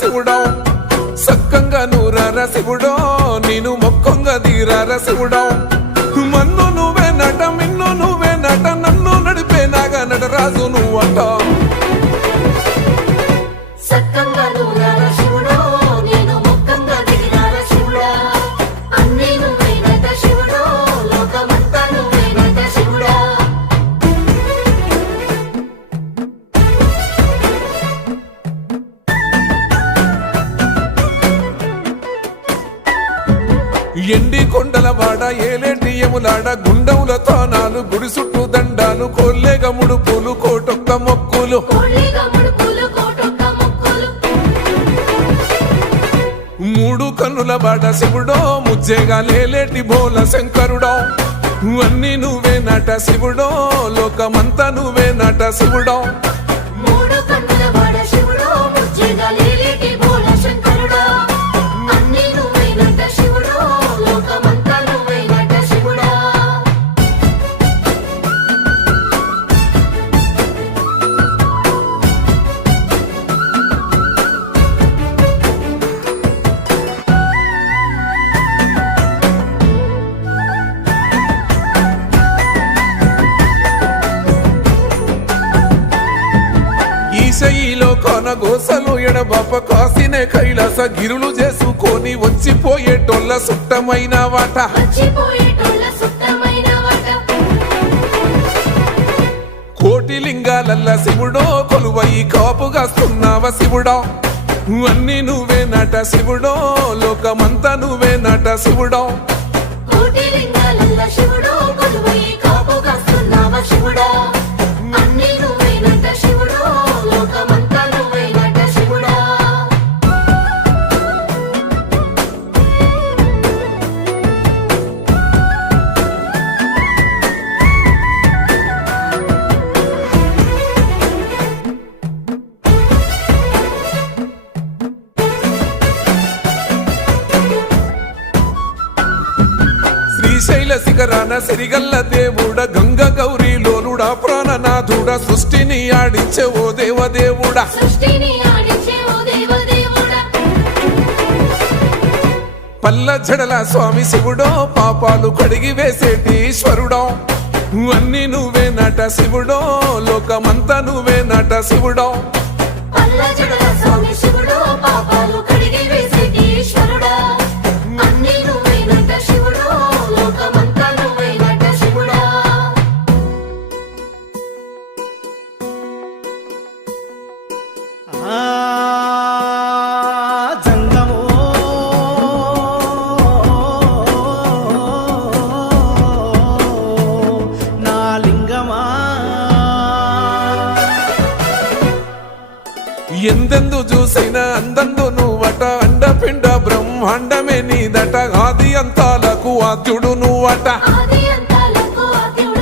శివుడో సక్కంగా నూరార శివుడో నేను మొక్కంగా తీరార శివుడో మన్ను నువ్వే నట మిన్ను నువ్వే నట నన్ను నడిపే నాగా నటరాజు నువ్వంట ఎండి కొండల వాడ ఏలేటి యములాడ గుండముల తానాలు గుడి చుట్టూ దండాలు కోల్లేగ ముడుపులు కోటొక్క మొక్కులు మూడు కన్నుల బాడ శివుడో ముజ్జేగా లేలేటి బోల శంకరుడో అన్ని నువ్వే నట శివుడో లోకమంతా నువ్వే నట శివుడో ఈశయిలో కొన గోసలు ఎడబాప కాసినే కైలాస గిరులు చేసుకొని వచ్చిపోయేటోళ్ళ సుట్టమైన వాట కోటి లింగాలల్ల శివుడో కొలువయి కాపుగాస్తున్నావ శివుడో అన్ని నువ్వే నట శివుడో లోకమంతా నువ్వే నట శివుడో శ్రీశైల శిఖరాన సిరిగల్ల దేవుడ గంగ గౌరీ లోలుడా ప్రాణనాథుడ సృష్టిని ఆడించే ఓ దేవదేవుడా పల్ల జడల స్వామి శివుడో పాపాలు కడిగి వేసేటి ఈశ్వరుడో అన్ని నువ్వే నట శివుడో లోకమంతా నువ్వే నట శివుడో ఎందెందు చూసైనా అందందు నువ్వట అండపిండ బ్రహ్మాండమే నీదట ఆది అంతాలకు ఆద్యుడు నువ్వట